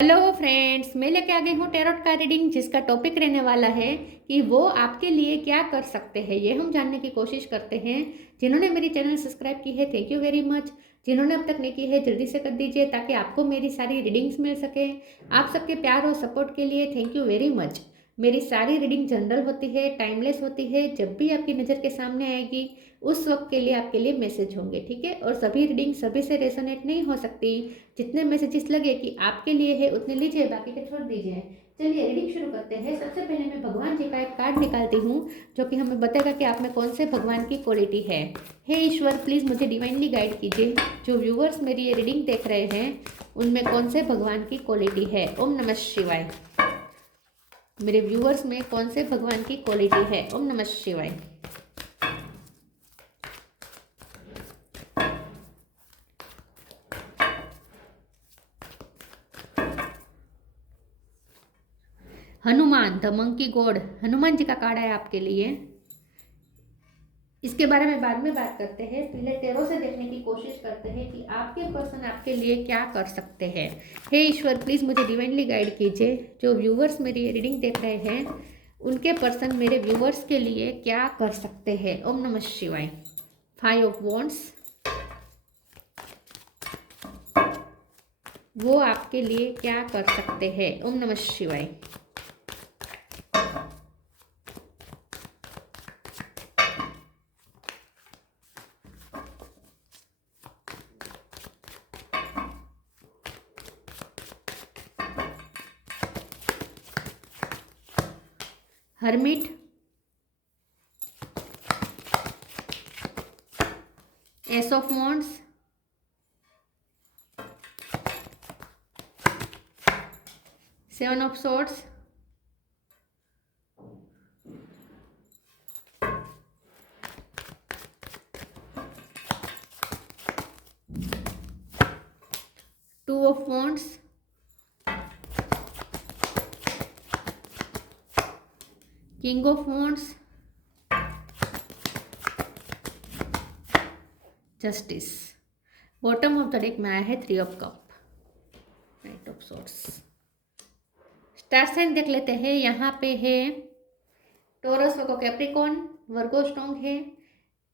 Hello friends, मैं लेके आ गई हूँ टैरोट का रीडिंग, जिसका टॉपिक रहने वाला है कि वो आपके लिए क्या कर सकते हैं। ये हम जानने की कोशिश करते हैं। जिन्होंने मेरी चैनल सब्सक्राइब की है, थैंक यू वेरी मच। जिन्होंने अब तक नहीं की है, जल्दी से कर दीजिए ताकि आपको मेरी सारी रीडिंग्स मिल सके। आप सबके प्यार और सपोर्ट के लिए थैंक यू वेरी मच। मेरी सारी रीडिंग जनरल होती है, टाइमलेस होती है। जब भी आपकी नज़र के सामने आएगी उस वक्त के लिए आपके लिए मैसेज होंगे, ठीक है। और सभी रीडिंग सभी से रेजोनेट नहीं हो सकती। जितने मैसेजेस लगे कि आपके लिए है उतने लीजिए, बाकी के छोड़ दीजिए। चलिए रीडिंग शुरू करते हैं। सबसे पहले मैं भगवान जी का एक कार्ड निकालती हूँ, जो कि हमें बताएगा कि आप में कौन से भगवान की क्वालिटी है। हे ईश्वर, प्लीज़ मुझे डिवाइनली गाइड कीजिए। जो व्यूअर्स मेरी ये रीडिंग देख रहे हैं उनमें कौन से भगवान की क्वालिटी है। ओम नमः शिवाय। मेरे व्यूअर्स में कौन से भगवान की क्वालिटी है। ओम नमः शिवाय। Hanuman, the monkey god, Hanuman ji का कार्ड है आपके लिए। इसके बारे में बाद में बात करते हैं। पहले टैरो से देखने की कोशिश करते हैं कि आपके पर्सन आपके लिए क्या कर सकते हैं। हे ईश्वर, प्लीज़ मुझे डिवाइनली गाइड कीजिए। जो व्यूवर्स मेरी ये रीडिंग देख रहे हैं उनके पर्सन मेरे व्यूवर्स के लिए क्या कर सकते हैं। ओम नमः शिवाय। 5 ऑफ वॉन्ड्स, वो आपके लिए क्या कर सकते हैं। ओम नमः शिवाय। Hermit, ace of wands, 7 of swords, 2 of wands, king of wands, justice. Bottom of the deck में आया है 3 of cup, knight of swords. Star sign देख लेते हैं। यहाँ पे है Taurus, Virgo, Capricorn, Virgo strong है।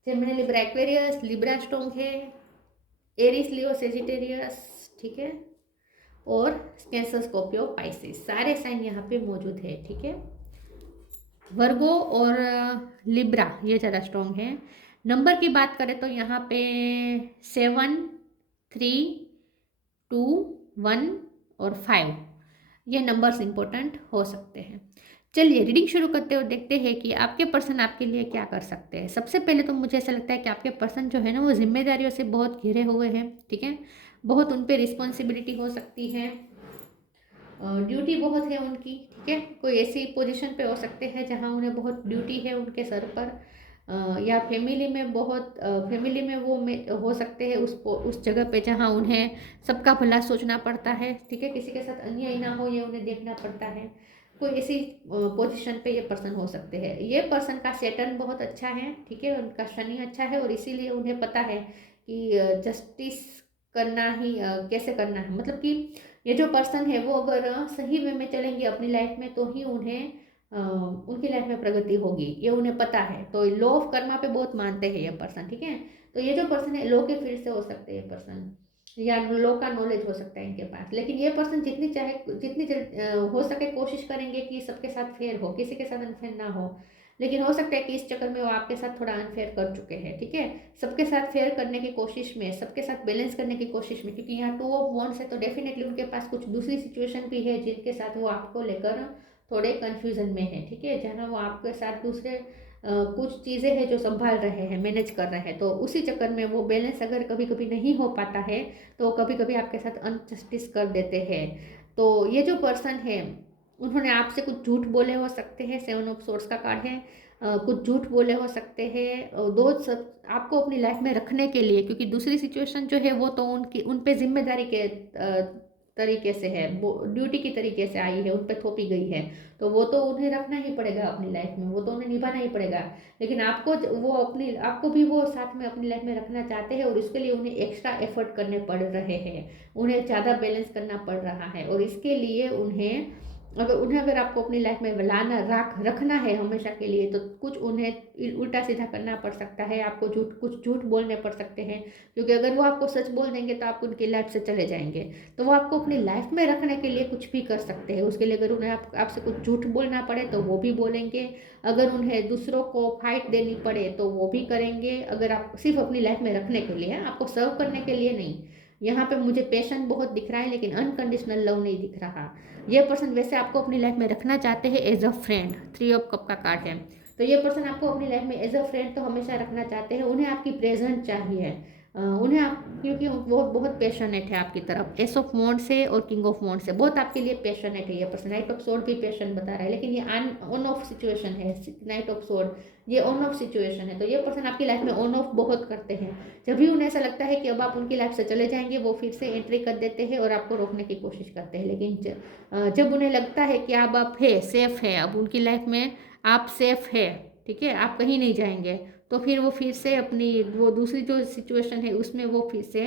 Gemini, Libra, Aquarius, Libra strong है। एरिस, लियो, सेजिटेरियस, ठीक है। और कैंसर, स्कॉर्पियो, पाइसिस, सारे साइन यहाँ पे मौजूद है, ठीक है। वर्गो और लिब्रा ये ज़्यादा स्ट्रॉन्ग है। नंबर की बात करें तो यहाँ पे 7, 3, 2, 1 और 5 ये नंबर्स इंपॉर्टेंट हो सकते हैं। चलिए रीडिंग शुरू करते हुए देखते हैं कि आपके पर्सन आपके लिए क्या कर सकते हैं। सबसे पहले तो मुझे ऐसा लगता है कि आपके पर्सन जो है ना वो जिम्मेदारियों से बहुत घिरे हुए हैं, ठीक है। बहुत उन पर रिस्पॉन्सिबिलिटी हो सकती है, ड्यूटी बहुत है उनकी, ठीक है। कोई ऐसी पोजीशन पे हो सकते हैं जहाँ उन्हें बहुत ड्यूटी है उनके सर पर, या फैमिली में बहुत फैमिली में वो हो सकते हैं उस जगह पे जहाँ उन्हें सबका भला सोचना पड़ता है, ठीक है। किसी के साथ अन्याय ना हो ये उन्हें देखना पड़ता है। कोई ऐसी पोजीशन पे ये पर्सन हो सकते हैं। ये पर्सन का सैटर्न बहुत अच्छा है, ठीक है। उनका शनि अच्छा है और इसीलिए उन्हें पता है कि जस्टिस करना ही कैसे करना है। मतलब कि ये जो पर्सन है वो अगर सही वे में चलेंगे अपनी लाइफ में तो ही उन्हें उनकी लाइफ में प्रगति होगी, ये उन्हें पता है। तो लॉ ऑफ कर्मा पे बहुत मानते हैं ये पर्सन, ठीक है। तो ये जो पर्सन है लॉ के फील्ड से हो सकते हैं पर्सन, या लॉ का नॉलेज हो सकता है इनके पास। लेकिन ये पर्सन जितनी चाहे जितनी हो सके कोशिश करेंगे कि सबके साथ फेयर हो, किसी के साथ अनफेयर ना हो। लेकिन हो सकता है कि इस चक्कर में वो आपके साथ थोड़ा अनफेयर कर चुके हैं, ठीक है। सबके साथ फेयर करने की कोशिश में, सबके साथ बैलेंस करने की कोशिश में, क्योंकि यहाँ 2 ऑफ वॉन्ड्स है तो डेफिनेटली उनके पास कुछ दूसरी सिचुएशन भी है जिनके साथ वो आपको लेकर थोड़े कन्फ्यूजन में है, ठीक है। जहाँ वो आपके साथ दूसरे कुछ चीज़ें हैं जो संभाल रहे हैं, मैनेज कर रहे हैं। तो उसी चक्कर में वो बैलेंस अगर कभी कभी नहीं हो पाता है तो कभी कभी आपके साथ अनजस्टिस कर देते हैं। तो ये जो पर्सन है उन्होंने आपसे कुछ झूठ बोले हो सकते हैं। 7 ऑफ सोर्स का कार्ड है। कुछ झूठ बोले हो सकते हैं दो सब आपको अपनी लाइफ में रखने के लिए, क्योंकि दूसरी सिचुएशन जो है वो तो उनकी उन पे जिम्मेदारी के तरीके से है, वो ड्यूटी की तरीके से आई है, उन पर थोपी गई है, तो वो तो उन्हें रखना ही पड़ेगा अपनी लाइफ में, वो तो उन्हें निभाना ही पड़ेगा। लेकिन आपको भी वो साथ में अपनी लाइफ में रखना चाहते हैं और इसके लिए उन्हें एक्स्ट्रा एफर्ट करने पड़ रहे हैं, उन्हें ज़्यादा बैलेंस करना पड़ रहा है, और इसके लिए अगर आपको अपनी लाइफ में लाना रखना है हमेशा के लिए, तो कुछ उन्हें उल्टा सीधा करना पड़ सकता है, आपको कुछ झूठ बोलने पड़ सकते हैं, क्योंकि अगर वो आपको सच बोल देंगे तो आप उनकी लाइफ से चले जाएंगे। तो वो आपको अपनी लाइफ में रखने के लिए कुछ भी कर सकते हैं, उसके लिए अगर उन्हें आपसे कुछ झूठ बोलना पड़े तो वो भी बोलेंगे, अगर उन्हें दूसरों को फाइट देनी पड़े तो वो भी करेंगे, अगर आप सिर्फ अपनी लाइफ में रखने के लिए, आपको सर्व करने के लिए नहीं। यहाँ पे मुझे पैशन बहुत दिख रहा है लेकिन अनकंडीशनल लव नहीं दिख रहा। ये पर्सन वैसे आपको अपनी लाइफ में रखना चाहते हैं as a friend, 3 of cup का कार्ड है, तो ये पर्सन आपको अपनी लाइफ में एज अ फ्रेंड तो हमेशा रखना चाहते हैं, उन्हें आपकी प्रेजेंट चाहिए, उन्हें आप, क्योंकि वो बहुत पैशनेट है आपकी तरफ, एस ऑफ वॉन्ड से और किंग ऑफ वॉन्ड से बहुत आपके लिए पैशनेट है ये पर्सन। नाइट ऑफ सोर्ड भी पैशन बता रहा है, लेकिन ये ऑन ऑफ सिचुएशन है, नाइट ऑफ सोर्ड ये ऑन ऑफ सिचुएशन है, तो ये पर्सन आपकी लाइफ में ऑन ऑफ बहुत करते हैं, जब भी उन्हें ऐसा लगता है कि अब आप उनकी लाइफ से चले जाएंगे वो फिर से एंट्री कर देते हैं और आपको रोकने की कोशिश करते हैं, लेकिन जब उन्हें लगता है कि अब आप है सेफ है, अब उनकी लाइफ में आप सेफ है, ठीक है, आप कहीं नहीं जाएंगे, तो फिर वो फिर से अपनी वो दूसरी जो सिचुएशन है उसमें वो फिर से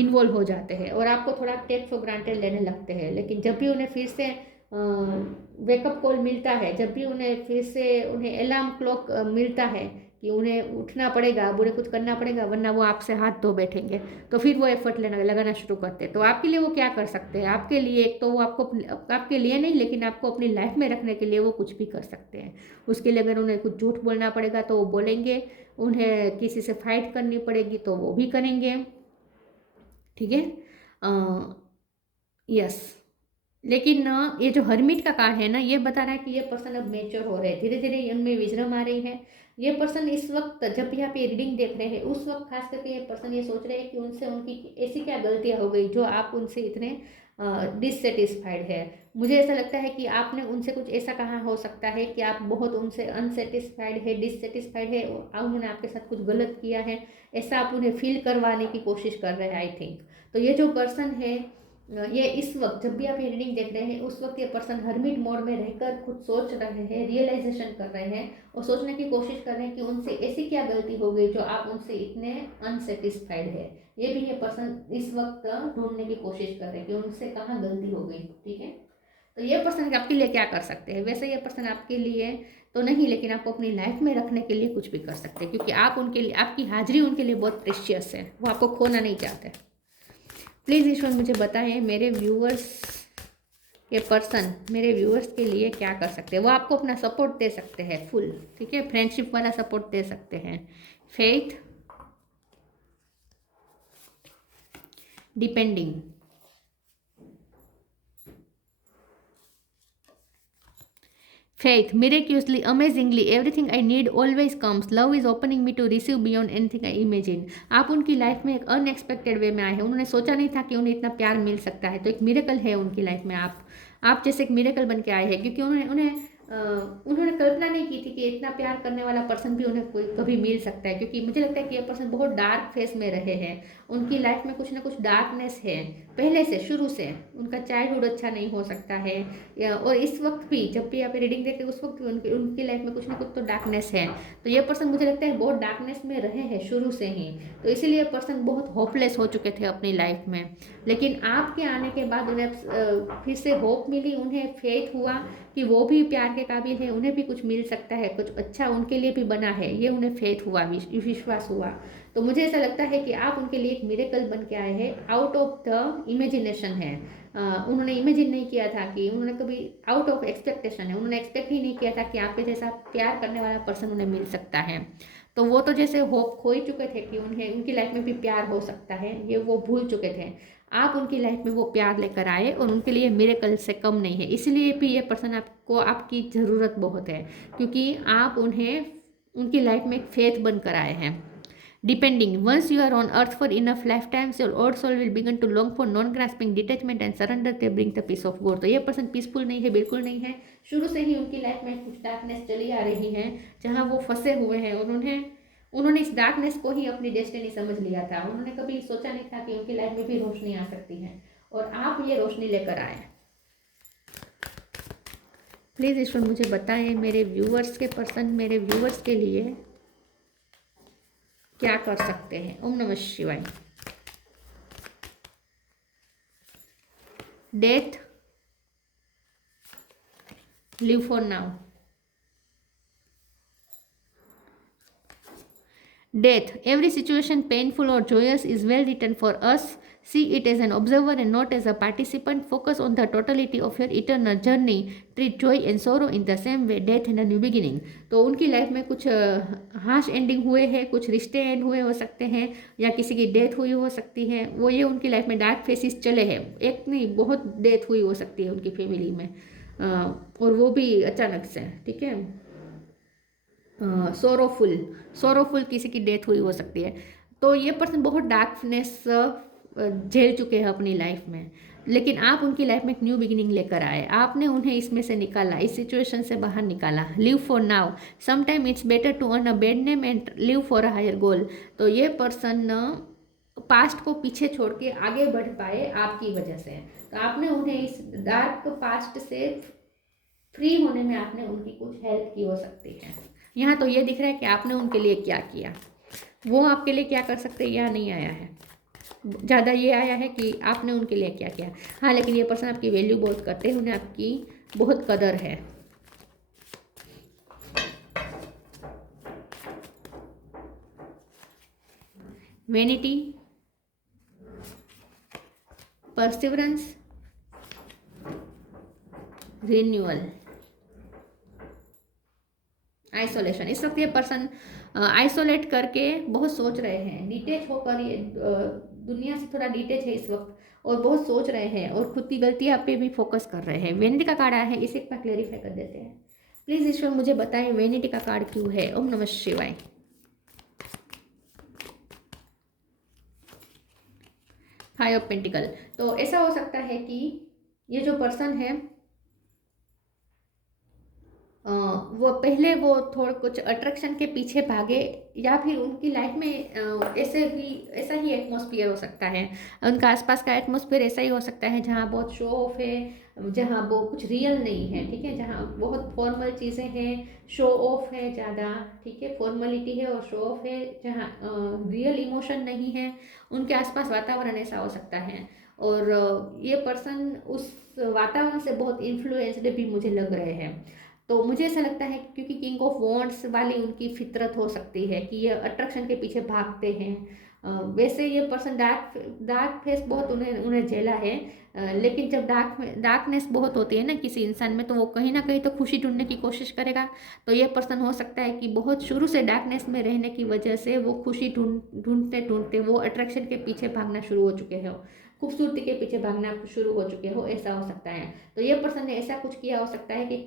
इन्वॉल्व हो जाते हैं और आपको थोड़ा टेक फॉर ग्रांटेड लेने लगते हैं। लेकिन जब भी उन्हें फिर से वेकअप कॉल मिलता है, जब भी उन्हें फिर से उन्हें अलार्म क्लॉक मिलता है कि उन्हें उठना पड़ेगा, अब उन्हें कुछ करना पड़ेगा वरना वो आपसे हाथ धो बैठेंगे, तो फिर वो एफर्ट लगाना शुरू करते हैं। तो आपके लिए वो क्या कर सकते हैं, आपके लिए एक तो वो आपके लिए नहीं लेकिन आपको अपनी लाइफ में रखने के लिए वो कुछ भी कर सकते हैं। उसके लिए अगर उन्हें कुछ झूठ बोलना पड़ेगा तो वो बोलेंगे, उन्हें किसी से फाइट करनी पड़ेगी तो वो भी करेंगे, ठीक है। यस, लेकिन ना ये जो हर्मिट का कार्ड है ना, ये बता रहा है कि ये पर्सन अब मेच्योर हो रहे हैं, धीरे धीरे उनमें विजडम आ रही है। ये पर्सन इस वक्त जब भी आप ये रीडिंग देख रहे हैं उस वक्त खास करके ये पर्सन ये सोच रहे हैं कि उनसे उनकी ऐसी क्या गलतियां हो गई जो आप उनसे इतने डिससेटिस्फाइड है। मुझे ऐसा लगता है कि आपने उनसे कुछ ऐसा कहा हो सकता है कि आप बहुत उनसे अनसेटिस्फाइड है, डिससेटिस्फाइड है, उन्होंने आपके साथ कुछ गलत किया है, ऐसा आप उन्हें फील करवाने की कोशिश कर रहे हैं आई थिंक। तो ये जो पर्सन है ये इस वक्त जब भी आप ये रीडिंग देख रहे हैं उस वक्त ये पर्सन हर्मिट मोड में रहकर खुद सोच रहे हैं, रियलाइजेशन कर रहे हैं और सोचने की कोशिश कर रहे हैं कि उनसे ऐसी क्या गलती हो गई जो आप उनसे इतने अनसेटिस्फाइड है। ये भी ये पर्सन इस वक्त ढूंढने की कोशिश कर रहे हैं कि उनसे कहाँ गलती हो गई, ठीक है। तो ये पर्सन आपके लिए क्या कर सकते हैं, वैसे ये पर्सन आपके लिए तो नहीं लेकिन आपको अपनी लाइफ में रखने के लिए कुछ भी कर सकते हैं, क्योंकि आप उनके लिए, आपकी हाजिरी उनके लिए बहुत प्रेशियस है, वो आपको खोना नहीं चाहते। प्लीज़ ईश्वर मुझे बताएं मेरे व्यूअर्स, ये पर्सन मेरे व्यूअर्स के लिए क्या कर सकते हैं। वो आपको अपना सपोर्ट दे सकते हैं फुल, ठीक है, फ्रेंडशिप वाला सपोर्ट दे सकते हैं। Faith, depending, faith, miraculously, amazingly, everything I need always comes, love is opening me to receive beyond anything I imagine। आप उनकी लाइफ में एक अनएक्सपेक्टेड वे में आए हैं, उन्होंने सोचा नहीं था कि उन्हें इतना प्यार मिल सकता है, तो एक मिरेकल है उनकी लाइफ में, आप जैसे एक मिरेकल बन के आए हैं, क्योंकि उन्होंने कल्पना नहीं की थी कि इतना प्यार करने वाला पर्सन भी उन्हें कोई कभी मिल सकता है, क्योंकि मुझे लगता है कि ये पर्सन बहुत डार्क फेस में रहे हैं, उनकी लाइफ में कुछ ना कुछ डार्कनेस है पहले से, शुरू से उनका चाइल्डहुड अच्छा नहीं हो सकता है, और इस वक्त भी जब भी आप रीडिंग देखते हैं उस वक्त भी उनकी लाइफ में कुछ ना कुछ तो डार्कनेस है। तो ये पर्सन मुझे लगता है बहुत डार्कनेस में रहे हैं शुरू से ही, तो इसीलिए पर्सन बहुत होपलेस हो चुके थे अपनी लाइफ में, लेकिन आपके आने के बाद उन्हें फिर से होप मिली, उन्हें फेथ हुआ कि वो भी प्यार के काबिल है, उन्हें भी कुछ मिल सकता है, कुछ अच्छा उनके लिए भी बना है, ये उन्हें फेथ हुआ, विश्वास हुआ। तो मुझे ऐसा लगता है कि आप उनके लिए एक मिरेकल बन के आए हैं, आउट ऑफ द इमेजिनेशन है। उन्होंने इमेजिन नहीं किया था कि, उन्होंने कभी आउट ऑफ एक्सपेक्टेशन है, उन्होंने एक्सपेक्ट ही नहीं किया था कि आपके जैसा प्यार करने वाला पर्सन उन्हें मिल सकता है। तो वो तो जैसे होप खो ही चुके थे कि उन्हें उनकी लाइफ में भी प्यार हो सकता है, ये वो भूल चुके थे। आप उनकी लाइफ में वो प्यार लेकर आए और उनके लिए मिरेकल से कम नहीं है, इसलिए भी ये पर्सन आपको, आपकी ज़रूरत बहुत है, क्योंकि आप उन्हें उनकी लाइफ में एक फेथ बनकर आए हैं। Depending, once you are on earth for enough lifetimes, your old soul will begin to long for non-grasping detachment and surrender. They bring the peace of God। तो ये पर्सन पीसफुल नहीं है, बिल्कुल नहीं है, शुरू से ही उनकी लाइफ में कुछ डार्कनेस चली आ रही है जहाँ वो फंसे हुए हैं और उन्होंने इस डार्कनेस को ही अपनी डेस्टिनी समझ लिया था। उन्होंने कभी सोचा नहीं था कि उनकी लाइफ में भी रोशनी आ सकती है, और आप ये रोशनी लेकर आए। प्लीज़ ईश्वर मुझे बताएं मेरे व्यूवर्स के पर्सन मेरे व्यूवर्स के लिए क्या कर सकते हैं। ओम नमः शिवाय। Death, live for now. Death. Every situation, painful or joyous, is well written for us. See it as an observer and not as a participant. Focus on the totality of your eternal journey. Treat joy and sorrow in the same way. Death and a new beginning. तो उनकी life में कुछ harsh ending हुए हैं, कुछ रिश्ते and हुए हो सकते हैं, या किसी की डेथ हुई हो सकती है। वो ये उनकी लाइफ में डार्क फेसिस चले हैं, एक नहीं बहुत डेथ हुई हो सकती है उनकी फैमिली में, और वो भी अचानक से, ठीक है। सोरोफुल किसी की डेथ हुई हो सकती है। तो ये पर्सन बहुत डार्कनेस झेल चुके हैं अपनी लाइफ में, लेकिन आप उनकी लाइफ में एक न्यू बिगिनिंग लेकर आए। आपने उन्हें इसमें से निकाला, इस सिचुएशन से बाहर निकाला। Live for now. Sometime it's better to earn a bad name and live for a higher goal. तो ये पर्सन पास्ट को पीछे छोड़ के आगे बढ़ पाए आपकी वजह से। तो आपने उन्हें इस डार्क पास्ट से फ्री होने में आपने उनकी कुछ हेल्प की हो सकती है। यहाँ तो ये दिख रहा है कि आपने उनके लिए क्या किया, वो आपके लिए क्या कर सकते हैं यह नहीं आया है। ज़्यादा ये आया है कि आपने उनके लिए क्या किया। हाँ, लेकिन ये पर्सन आपकी वैल्यू बहुत करते हैं, उन्हें आपकी बहुत कदर है। Vanity, perseverance, renewal, isolation. इस वक्त ये पर्सन आइसोलेट करके बहुत सोच रहे हैं, डिटेच होकर, ये दुनिया से थोड़ा डिटेच है इस वक्त, और बहुत सोच रहे हैं और खुद की गलतियां पे भी फोकस कर रहे हैं। वेनिटी का कार्ड आया है, इसे एक बार क्लेरिफाई कर देते हैं। प्लीज ईश्वर मुझे बताएं वेनिटी का कार्ड क्यों है। ओम नमः शिवाय। Five of pentacle. तो ऐसा हो सकता है कि ये जो पर्सन है वो पहले वो थोड़ा कुछ अट्रैक्शन के पीछे भागे, या फिर उनकी लाइफ में ऐसा ही एटमॉस्फेयर हो सकता है, उनका आसपास का एटमॉस्फेयर ऐसा ही हो सकता है जहाँ बहुत शो ऑफ है, जहाँ वो कुछ रियल नहीं है, ठीक है, जहाँ बहुत फॉर्मल चीज़ें हैं, शो ऑफ है ज़्यादा, ठीक है, फॉर्मलिटी है और शो ऑफ है, जहाँ रियल इमोशन नहीं है। उनके आसपास वातावरण ऐसा हो सकता है, और ये पर्सन उस वातावरण से बहुत इन्फ्लुएंस्ड भी मुझे लग रहे हैं। तो मुझे ऐसा लगता है क्योंकि किंग ऑफ वॉन्ड्स वाली उनकी फितरत हो सकती है कि ये अट्रैक्शन के पीछे भागते हैं। वैसे ये पर्सन डार्क फेस बहुत उन्हें झेला है, लेकिन जब डार्कनेस बहुत होती है ना किसी इंसान में, तो वो कहीं ना कहीं तो खुशी ढूंढने की कोशिश करेगा। तो ये पर्सन हो सकता है कि बहुत शुरू से डार्कनेस में रहने की वजह से वो खुशी ढूंढते ढूंढते वो अट्रैक्शन के पीछे भागना शुरू हो चुके हो, खूबसूरती के पीछे भागना शुरू हो चुके हो, ऐसा हो सकता है। तो ये पर्सन ने ऐसा कुछ किया हो सकता है कि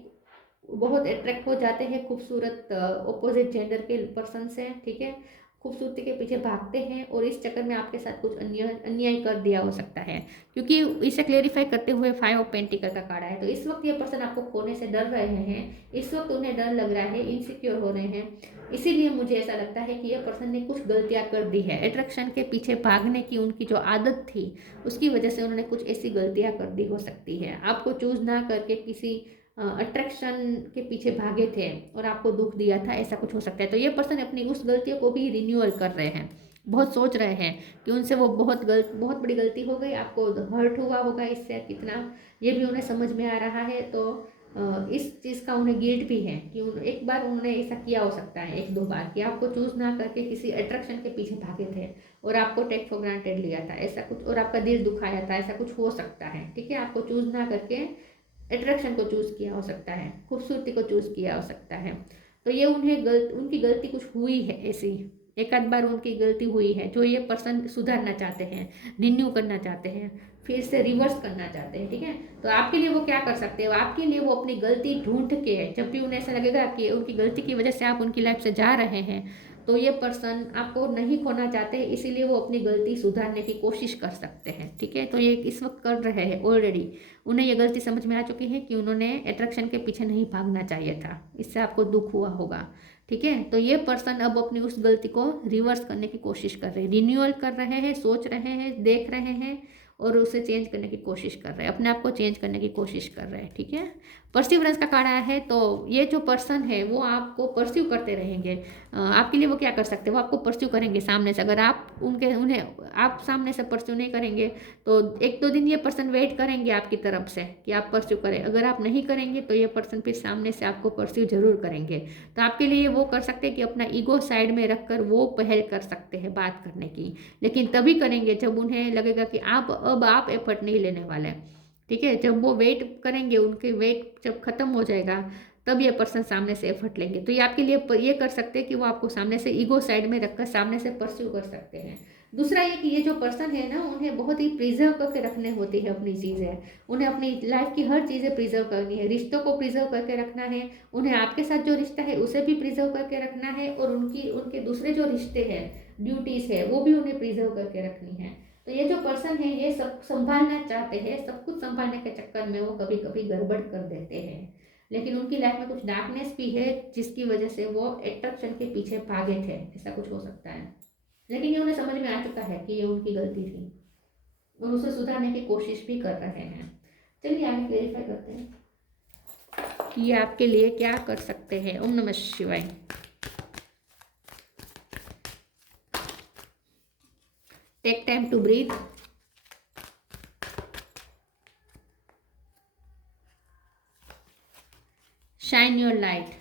बहुत अट्रैक्ट हो जाते हैं खूबसूरत ऑपोजिट जेंडर के पर्सन से, ठीक है, खूबसूरती के पीछे भागते हैं, और इस चक्कर में आपके साथ कुछ अन्याय कर दिया हो सकता है। क्योंकि इसे क्लेरिफाई करते हुए फाइव ऑफ पेंटिकल का कार्ड है। तो इस वक्त ये पर्सन आपको खोने से डर रहे हैं, इस वक्त उन्हें डर लग रहा है, इनसिक्योर हो रहे हैं। इसीलिए मुझे ऐसा लगता है कि यह पर्सन ने कुछ गलतियां कर दी है। अट्रैक्शन के पीछे भागने की उनकी जो आदत थी, उसकी वजह से उन्होंने कुछ ऐसी गलतियां कर दी हो सकती है। आपको चूज ना करके किसी अट्रैक्शन के पीछे भागे थे और आपको दुख दिया था, ऐसा कुछ हो सकता है। तो ये पर्सन अपनी उस गलतियों को भी रिन्यूअल कर रहे हैं, बहुत सोच रहे हैं कि उनसे वो बहुत बड़ी गलती हो गई, आपको हर्ट हुआ होगा इससे कितना, ये भी उन्हें समझ में आ रहा है। तो इस चीज़ का उन्हें गिल्ट भी है कि एक बार उन्होंने ऐसा किया हो सकता है, एक दो बार, कि आपको चूज ना करके किसी अट्रैक्शन के पीछे भागे थे और आपको टेक फॉर ग्रांटेड लिया था, ऐसा कुछ, और आपका दिल दुखाया था, ऐसा कुछ हो सकता है, ठीक है। आपको चूज ना करके अट्रैक्शन को चूज़ किया हो सकता है, खूबसूरती को चूज़ किया हो सकता है। तो ये उनकी गलती कुछ हुई है ऐसी, एक आध बार उनकी गलती हुई है, जो ये पर्सन सुधारना चाहते हैं, रिन्यू करना चाहते हैं, फिर से रिवर्स करना चाहते हैं, ठीक है। तो आपके लिए वो क्या कर सकते हैं, आपके लिए वो अपनी गलती ढूंढ के, जब भी उन्हें ऐसा लगेगा कि उनकी गलती की वजह से आप उनकी लाइफ से जा रहे हैं, तो ये पर्सन आपको नहीं खोना चाहते हैं, इसीलिए वो अपनी गलती सुधारने की कोशिश कर सकते हैं, ठीक है। तो ये इस वक्त कर रहे हैं ऑलरेडी, उन्हें ये गलती समझ में आ चुकी है कि उन्होंने अट्रैक्शन के पीछे नहीं भागना चाहिए था, इससे आपको दुख हुआ होगा, ठीक है। तो ये पर्सन अब अपनी उस गलती को रिवर्स करने की कोशिश कर रहे हैं, रिन्यूअल कर रहे हैं, सोच रहे हैं, देख रहे हैं और उसे चेंज करने की कोशिश कर रहे हैं, अपने आप को चेंज करने की कोशिश कर रहे हैं। ठीक है। परसिवरेंस का कार्ड आया है, तो ये जो पर्सन है वो आपको परस्यू करते रहेंगे। आपके लिए वो क्या कर सकते हैं, वो आपको परस्यू करेंगे सामने से। अगर आप उन्हें आप सामने से परस्यू नहीं करेंगे तो 1-2 दिन ये पर्सन वेट करेंगे आपकी तरफ से कि आप परस्यू करें। अगर आप नहीं करेंगे तो ये पर्सन फिर सामने से आपको परस्यू जरूर करेंगे। तो आपके लिए वो कर सकते हैं कि अपना ईगो साइड में रखकर वो पहल कर सकते हैं बात करने की, लेकिन तभी करेंगे जब उन्हें लगेगा कि अब आप एफर्ट नहीं लेने वाले। ठीक है। जब वो वेट करेंगे, उनके वेट जब खत्म हो जाएगा तब ये पर्सन सामने से एफर्ट लेंगे। तो ये आपके लिए ये कर सकते हैं कि वो आपको सामने से ईगो साइड में रखकर सामने से परस्यू कर सकते हैं। दूसरा ये कि ये जो पर्सन है ना, उन्हें बहुत ही प्रिजर्व करके रखने होती है अपनी चीज़ें। उन्हें अपनी लाइफ की हर चीज़ें प्रिजर्व करनी है, रिश्तों को प्रिजर्व करके रखना है, उन्हें आपके साथ जो रिश्ता है उसे भी प्रिजर्व करके रखना है, और उनके दूसरे जो रिश्ते हैं, ड्यूटीज़ है, वो भी उन्हें प्रिजर्व करके रखनी है। तो ये जो पर्सन है ये सब संभालना चाहते हैं, सब कुछ संभालने के चक्कर में वो कभी कभी गड़बड़ कर देते हैं, लेकिन उनकी लाइफ में कुछ डार्कनेस भी है जिसकी वजह से वो अट्रैक्शन के पीछे भागे थे, ऐसा कुछ हो सकता है। लेकिन ये उन्हें समझ में आ चुका है कि ये उनकी गलती थी और उसे सुधारने की कोशिश भी कर रहे हैं। चलिए आगे क्लेरिफाई करते हैं कि ये आपके लिए क्या कर सकते हैं। ओम नमः शिवाय। Take time to breathe. Shine your light.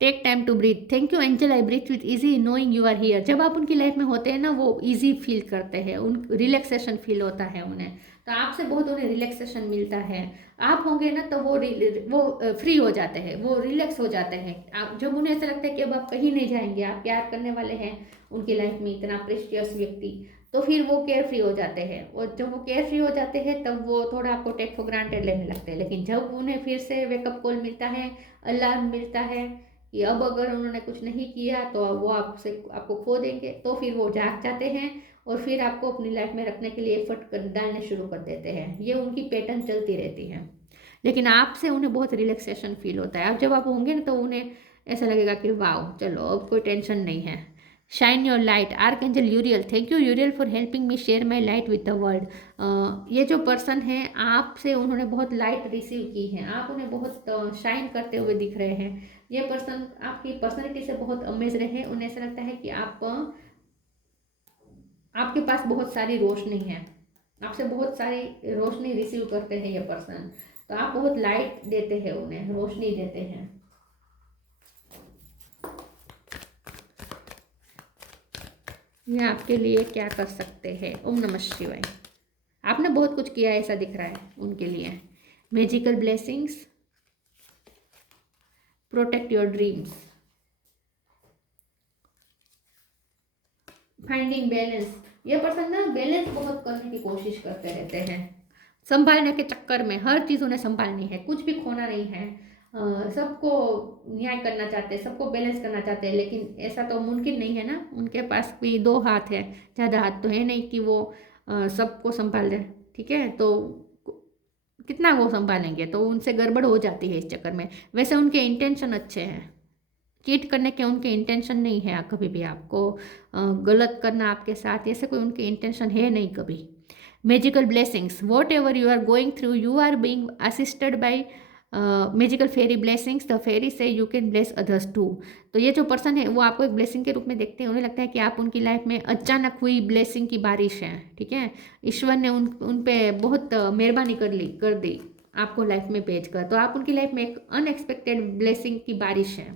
Take time to breathe. Thank you angel, I breathe with ease knowing you are here. जब आप उनकी लाइफ में होते हैं ना, वो ईजी फील करते हैं, उन रिलैक्सेशन फील होता है उन्हें, तो आपसे बहुत उन्हें रिलैक्सेशन मिलता है। आप होंगे ना तो वो फ्री हो जाते हैं, वो रिलैक्स हो जाते हैं। आप जब उन्हें ऐसा लगता है कि अब आप कहीं नहीं जाएंगे, आप प्यार करने वाले हैं उनकी लाइफ में इतना प्रेशियस व्यक्ति, तो फिर वो केयर फ्री हो जाते हैं। और जब वो केयर फ्री हो जाते हैं तब वो थोड़ा आपको टेक फॉर ग्रांटेड लेने लगते हैं। लेकिन जब उन्हें फिर से वेकअप कॉल मिलता है, अलार्म मिलता है कि अब अगर उन्होंने कुछ नहीं किया तो वो आपको खो देंगे, तो फिर वो जाग जाते हैं और फिर आपको अपनी लाइफ में रखने के लिए एफर्ट डालने शुरू कर देते हैं। ये उनकी पैटर्न चलती रहती है, लेकिन आपसे उन्हें बहुत रिलैक्सेशन फील होता है। अब जब आप होंगे ना तो उन्हें ऐसा लगेगा कि वाह चलो अब कोई टेंशन नहीं है। Shine your light. Archangel यूरियल। Thank you यूरियल for helping me share my light with the world. ये जो पर्सन है आपसे उन्होंने बहुत लाइट रिसीव की है, आप उन्हें बहुत शाइन करते हुए दिख रहे हैं। ये पर्सन आपकी पर्सनैलिटी से बहुत अमेज रहे, उन्हें ऐसा लगता है कि आपके पास बहुत सारी रोशनी है, आपसे बहुत सारी रोशनी रिसीव करते हैं ये पर्सन। तो आप बहुत लाइट देते हैं, उन्हें रोशनी देते हैं। ये आपके लिए क्या कर सकते हैं। ओम नमः शिवाय। आपने बहुत कुछ किया ऐसा दिख रहा है उनके लिए। Magical blessings. Protect your dreams. Finding balance. ये पर्सन ना बैलेंस बहुत करने की कोशिश करते रहते हैं, संभालने के चक्कर में हर चीज़ उन्हें संभालनी है, कुछ भी खोना नहीं है। सबको न्याय करना चाहते हैं, सबको बैलेंस करना चाहते हैं, लेकिन ऐसा तो मुमकिन नहीं है ना। उनके पास भी 2 हाथ है, ज़्यादा हाथ तो है नहीं कि वो सबको संभाल ले। ठीक है। तो कितना वो संभालेंगे, तो उनसे गड़बड़ हो जाती है इस चक्कर में। वैसे उनके इंटेंशन अच्छे हैं, चीट करने के उनके इंटेंशन नहीं है, कभी भी आपको गलत करना आपके साथ, ऐसे कोई उनके इंटेंशन है नहीं कभी। Magical blessings. Whatever you are going through you are being assisted by magical fairy blessings. The fairy से you can bless others too. तो ये जो पर्सन है वो आपको एक ब्लेसिंग के रूप में देखते हैं, उन्हें लगता है कि आप उनकी लाइफ में अचानक हुई ब्लेसिंग की बारिश है। ठीक है। ईश्वर ने उन पे बहुत मेहरबानी कर दी आपको लाइफ में भेज कर, तो आप उनकी लाइफ में एक अनएक्सपेक्टेड ब्लेसिंग की बारिश है।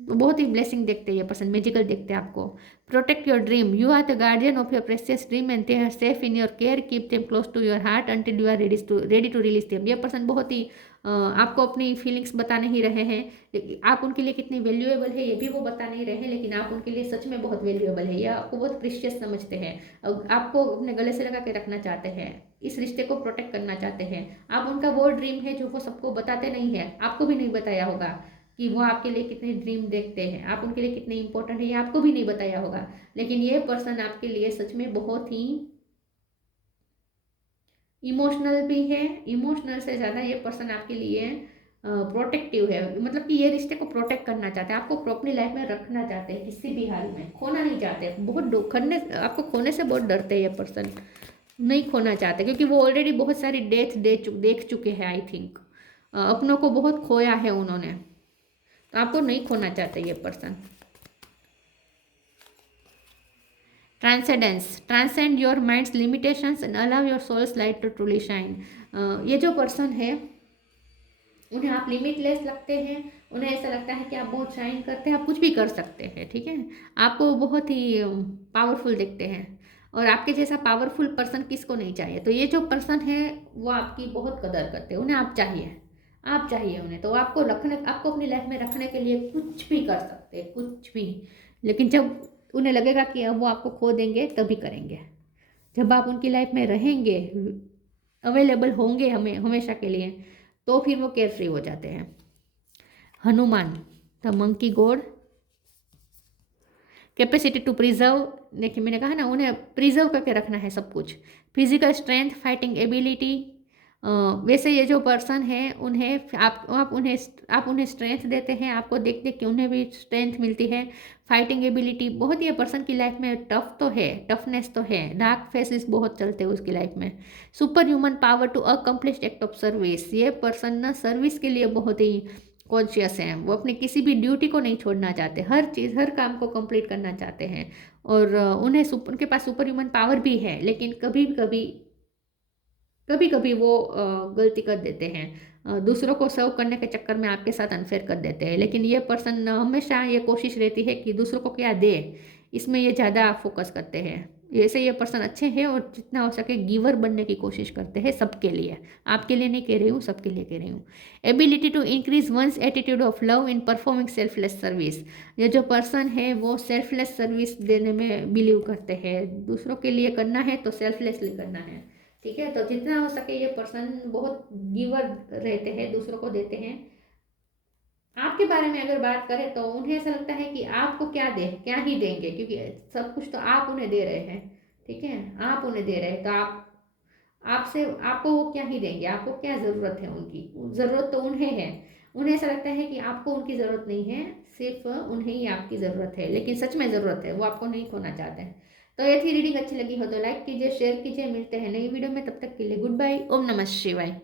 बहुत ही ब्लेसिंग देखते हैं ये पर्सन, मैजिकल देखते हैं आपको। Protect your dream. You are the guardian of your precious dream and they are safe in your care. Keep them close to your heart until you are ready to release them. ये person बहुत ही आपको अपनी feelings बता नहीं रहे हैं, लेकिन आप उनके लिए कितनी वैल्यूएबल है ये भी वो बता नहीं रहे हैं, लेकिन आप उनके लिए सच में बहुत वैल्यूएबल है, या आपको बहुत प्रीशियस समझते हैं, आपको अपने गले से लगा के रखना चाहते हैं, इस रिश्ते को प्रोटेक्ट करना चाहते हैं। आप उनका वो ड्रीम है जो वो सबको बताते नहीं है, आपको भी नहीं बताया होगा कि वो आपके लिए कितने ड्रीम देखते हैं, आप उनके लिए कितने इंपॉर्टेंट है, ये आपको भी नहीं बताया होगा। लेकिन ये पर्सन आपके लिए सच में बहुत ही इमोशनल भी है। इमोशनल से ज़्यादा ये पर्सन आपके लिए प्रोटेक्टिव है, मतलब कि ये रिश्ते को प्रोटेक्ट करना चाहते हैं, आपको अपनी लाइफ में रखना चाहते हैं, किसी भी हाल में खोना नहीं चाहते। बहुत आपको खोने से बहुत डरते हैं ये पर्सन, नहीं खोना चाहते, क्योंकि वो ऑलरेडी बहुत सारी डेथ देख चुके हैं। आई थिंक अपनों को बहुत खोया है उन्होंने, तो आपको नहीं खोना चाहते ये person. Transcendence, transcend your mind's limitations and allow your soul's light to truly shine. ये जो पर्सन है उन्हें आप लिमिटलेस लगते हैं, उन्हें ऐसा लगता है कि आप बहुत शाइन करते हैं, आप कुछ भी कर सकते हैं, ठीक है। आपको बहुत ही पावरफुल दिखते हैं, और आपके जैसा पावरफुल पर्सन किसको नहीं चाहिए। तो ये जो पर्सन है वो आपकी बहुत कदर करते हैं, उन्हें आप चाहिए, आप चाहिए उन्हें, तो आपको अपनी लाइफ में रखने के लिए कुछ भी कर सकते हैं, कुछ भी। लेकिन जब उन्हें लगेगा कि अब वो आपको खो देंगे तभी करेंगे। जब आप उनकी लाइफ में रहेंगे, अवेलेबल होंगे हमेशा के लिए, तो फिर वो केयर फ्री हो जाते हैं। Hanuman, the monkey god, capacity to preserve. देखिए मैंने कहा ना, उन्हें प्रिजर्व करके रखना है सब कुछ। Physical strength, fighting ability. वैसे ये जो पर्सन है उन्हें आप उन्हें स्ट्रेंथ देते हैं, आपको देख देख के उन्हें भी स्ट्रेंथ मिलती है। फाइटिंग एबिलिटी, बहुत ये पर्सन की लाइफ में टफ तो है, टफनेस तो है, डार्क फेसेस बहुत चलते हैं उसकी लाइफ में। Super human power to accomplish act of service, ये पर्सन ना सर्विस के लिए बहुत ही कॉन्शियस हैं, वो अपनी किसी भी ड्यूटी को नहीं छोड़ना चाहते, हर काम को कंप्लीट करना चाहते हैं। और उनके पास सुपर ह्यूमन पावर भी है, लेकिन कभी कभी वो गलती कर देते हैं, दूसरों को सर्व करने के चक्कर में आपके साथ अनफेयर कर देते हैं। लेकिन ये पर्सन हमेशा ये कोशिश रहती है कि दूसरों को क्या दे, इसमें ये ज़्यादा फोकस करते हैं। ऐसे ये पर्सन अच्छे हैं और जितना हो सके गिवर बनने की कोशिश करते हैं सबके लिए। आपके लिए नहीं कह रही हूँ, सबके लिए कह रही हूँ। Ability to increase one's attitude of love in performing selfless service, ये जो पर्सन है वो सेल्फलेस सर्विस देने में बिलीव करते हैं। दूसरों के लिए करना है तो सेल्फलेसली करना है, ठीक है। तो जितना हो सके ये पर्सन बहुत गिवर रहते हैं, दूसरों को देते हैं। आपके बारे में अगर बात करें तो उन्हें ऐसा लगता है कि आपको क्या ही देंगे, क्योंकि सब कुछ तो आप उन्हें दे रहे हैं, ठीक है। आप उन्हें दे रहे हैं तो आपको वो क्या ही देंगे, आपको क्या ज़रूरत है उनकी, ज़रूरत तो उन्हें है। उन्हें ऐसा लगता है कि आपको उनकी ज़रूरत नहीं है, सिर्फ उन्हें ही आपकी ज़रूरत है, लेकिन सच में ज़रूरत है, वो आपको नहीं खोना चाहते हैं। तो ये थी रीडिंग, अच्छी लगी हो तो लाइक कीजिए, शेयर कीजिए। मिलते हैं नई वीडियो में, तब तक के लिए गुड बाय। ओम नमः शिवाय।